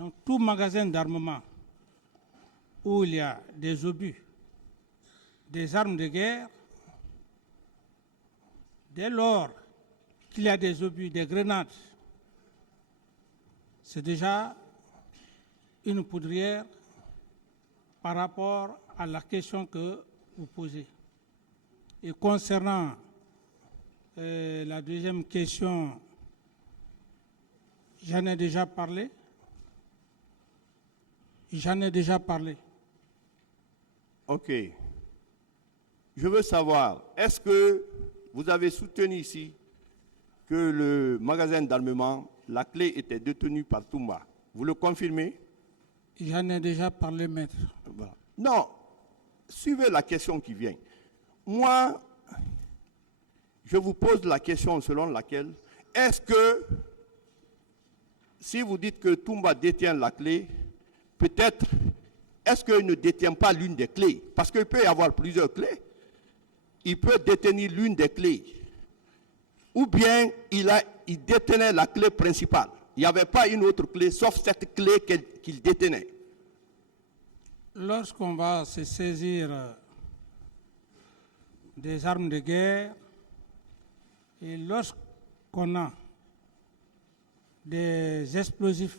Donc tout magasin d'armement où il y a des obus, des armes de guerre, dès lors qu'il y a des obus, des grenades, c'est déjà une poudrière par rapport à la question que vous posez. Et concernant la deuxième question, j'en ai déjà parlé. Ok. Je veux savoir, est-ce que vous avez soutenu ici que le magasin d'armement, la clé était détenue par Toumba? Vous le confirmez? J'en ai déjà parlé, maître. Voilà. Non, suivez la question qui vient. Moi, je vous pose la question selon laquelle, est-ce que, si vous dites que Toumba détient la clé, peut-être, est-ce qu'il ne détient pas l'une des clés? Parce qu'il peut y avoir plusieurs clés. Il peut détenir l'une des clés. Ou bien il détenait la clé principale. Il n'y avait pas une autre clé, sauf cette clé qu'il détenait. Lorsqu'on va se saisir des armes de guerre et lorsqu'on a des explosifs,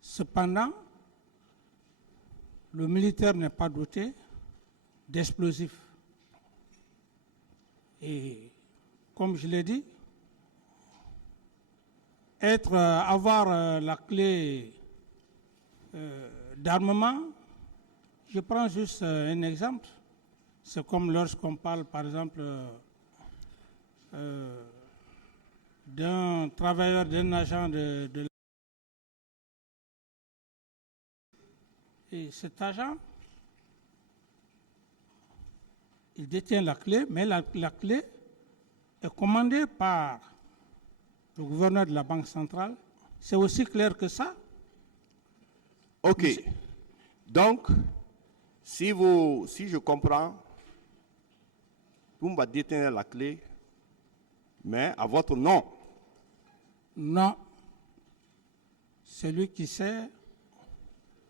cependant, le militaire n'est pas doté d'explosifs. Et comme je l'ai dit, avoir la clé d'armement, je prends juste un exemple. C'est comme lorsqu'on parle, par exemple, d'un travailleur, d'un agent de et cet agent, il détient la clé, mais la clé est commandée par le gouverneur de la Banque centrale. C'est aussi clair que ça. Ok. Donc, si je comprends, Toumba détenait la clé, mais à votre nom. Non. C'est lui qui sait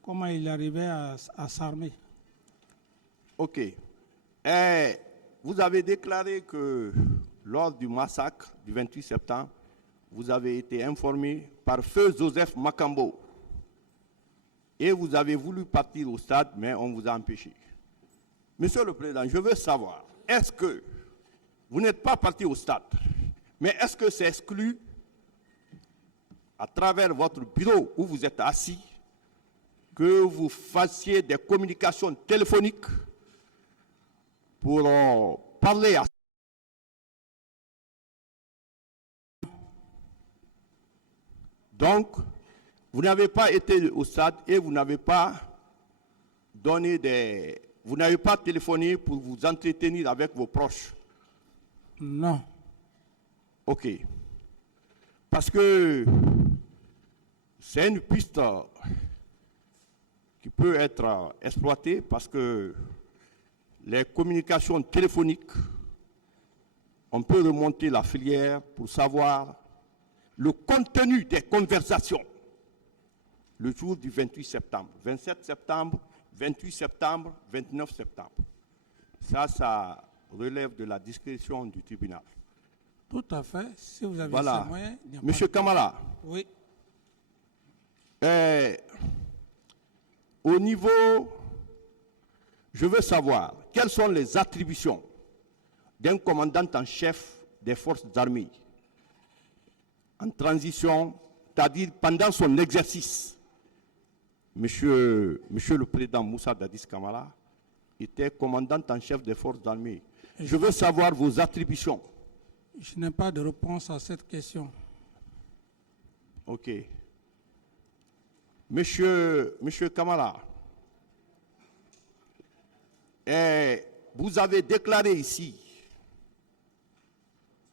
comment il arrivait à s'armer. Ok. Et vous avez déclaré que lors du massacre du 28 septembre, vous avez été informé par feu Joseph Makambo. Et vous avez voulu partir au stade, mais on vous a empêché. Monsieur le Président, je veux savoir, est-ce que vous n'êtes pas parti au stade, mais est-ce que c'est exclu à travers votre bureau où vous êtes assis que vous fassiez des communications téléphoniques pour parler à... Donc, vous n'avez pas été au stade et vous n'avez pas vous n'avez pas téléphoné pour vous entretenir avec vos proches. Non. Ok. Parce que c'est une piste qui peut être exploitée parce que les communications téléphoniques, on peut remonter la filière pour savoir le contenu des conversations le jour du 28 septembre, 27 septembre, 28 septembre, 29 septembre. Ça relève de la discrétion du tribunal. Tout à fait. Si vous avez voilà. ces moyens... Monsieur Kamala. Oui. Au niveau... Je veux savoir quelles sont les attributions d'un commandant en chef des forces armées en transition, c'est-à-dire pendant son exercice. Monsieur le Président Moussa Dadis Kamara était commandant en chef des forces armées. Je veux savoir vos attributions. Je n'ai pas de réponse à cette question. Ok. Monsieur Kamara, vous avez déclaré ici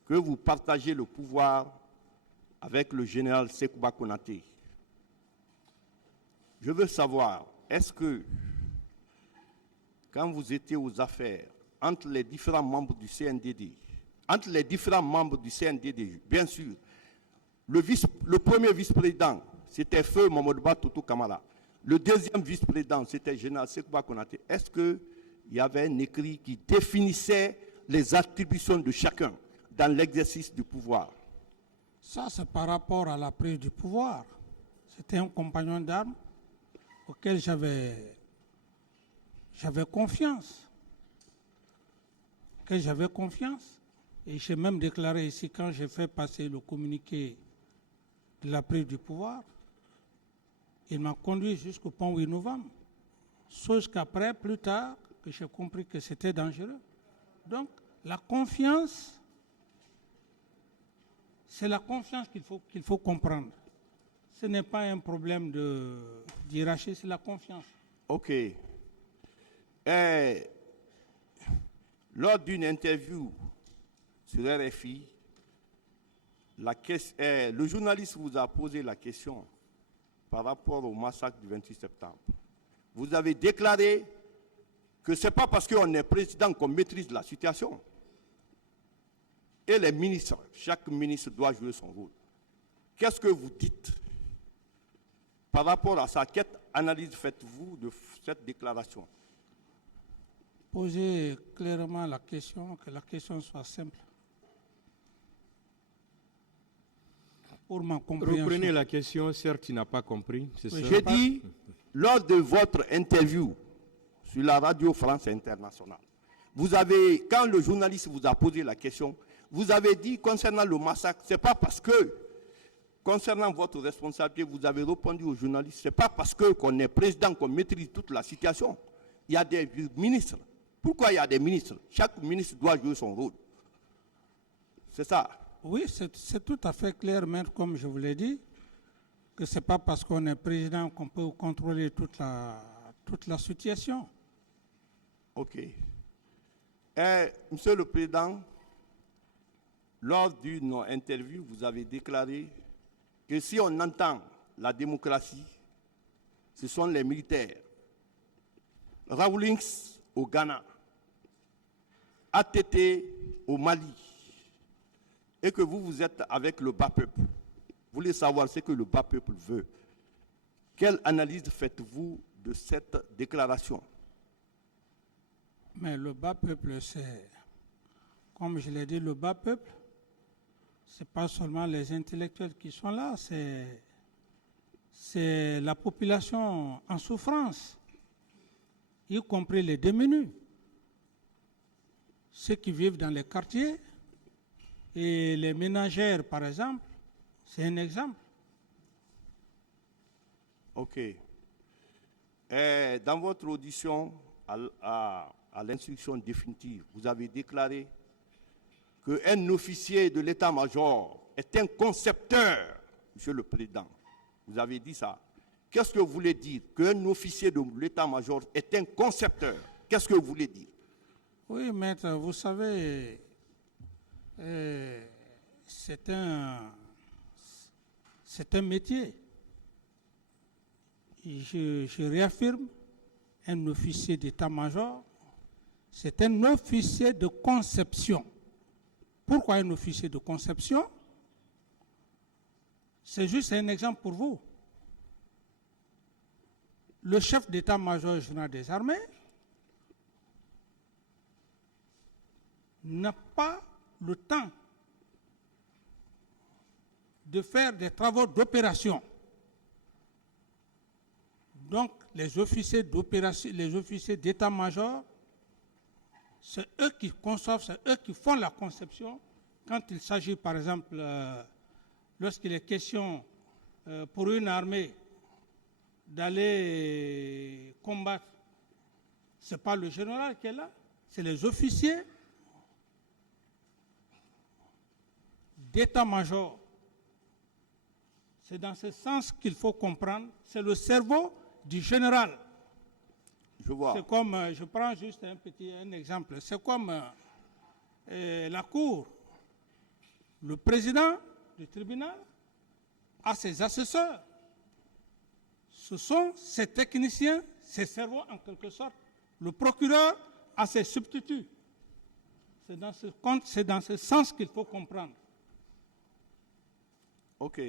que vous partagez le pouvoir avec le général Sekouba Konaté. Je veux savoir, est-ce que, quand vous étiez aux affaires, entre les différents membres du CNDD, bien sûr, Le premier vice-président, c'était Feu Mamadouba Toutou Kamara. Le deuxième vice-président, c'était Général Sekouba Konaté. Est-ce qu'il y avait un écrit qui définissait les attributions de chacun dans l'exercice du pouvoir? Ça, c'est par rapport à la prise du pouvoir. C'était un compagnon d'armes auquel j'avais confiance. Et j'ai même déclaré ici, quand j'ai fait passer le communiqué de la prise du pouvoir, il m'a conduit jusqu'au pont 8 novembre. Chose qu'après, plus tard, que j'ai compris que c'était dangereux. Donc, la confiance, c'est la confiance qu'il faut comprendre. Ce n'est pas un problème d'hiérarchie, c'est la confiance. Ok. Lors d'une interview sur RFI, le journaliste vous a posé la question par rapport au massacre du 28 septembre. Vous avez déclaré que ce n'est pas parce qu'on est président qu'on maîtrise la situation. Et les ministres, chaque ministre doit jouer son rôle. Qu'est-ce que vous dites par rapport à ça? Quelle analyse faites-vous de cette déclaration? Posez clairement la question, que la question soit simple. Pour ma compréhension. Reprenez la question, certes, il n'a pas compris. Oui, J'ai dit, lors de votre interview sur la radio France Internationale, quand le journaliste vous a posé la question, vous avez dit concernant le massacre, c'est pas parce que, concernant votre responsabilité, vous avez répondu aux journalistes, c'est pas parce qu'on est président qu'on maîtrise toute la situation. Il y a des ministres. Pourquoi il y a des ministres? Chaque ministre doit jouer son rôle. C'est ça. Oui, c'est tout à fait clair, maître, comme je vous l'ai dit, que ce n'est pas parce qu'on est président qu'on peut contrôler toute la situation. OK. Monsieur le Président, lors d'une interview, vous avez déclaré que si on entend la démocratie, ce sont les militaires. Rawlings au Ghana, ATT au Mali, et que vous êtes avec le bas peuple. Vous voulez savoir ce que le bas peuple veut. Quelle analyse faites-vous de cette déclaration? Mais le bas peuple, c'est, comme je l'ai dit, le bas peuple, ce n'est pas seulement les intellectuels qui sont là, c'est la population en souffrance, y compris les démunis, ceux qui vivent dans les quartiers, et les ménagères, par exemple, c'est un exemple. OK. Dans votre audition à l'instruction définitive, vous avez déclaré qu'un officier de l'état-major est un concepteur, Monsieur le Président. Vous avez dit ça. Qu'est-ce que vous voulez dire? Qu'un officier de l'état-major est un concepteur. Qu'est-ce que vous voulez dire? Oui, maître, vous savez, c'est un métier. Et je réaffirme, un officier d'état-major, c'est un officier de conception. Pourquoi un officier de conception? C'est juste un exemple pour vous. Le chef d'état-major général des armées n'a pas le temps de faire des travaux d'opération. Donc, les officiers d'opération, les officiers d'état-major, c'est eux qui conçoivent, c'est eux qui font la conception. Quand il s'agit, par exemple, lorsqu'il est question pour une armée d'aller combattre, ce n'est pas le général qui est là, c'est les officiers d'état-major. C'est dans ce sens qu'il faut comprendre. C'est le cerveau du général. Je vois. C'est comme, je prends juste un exemple, c'est comme la cour. Le président du tribunal a ses assesseurs. Ce sont ses techniciens, ses cerveaux en quelque sorte. Le procureur a ses substituts. C'est dans ce sens qu'il faut comprendre. Ok.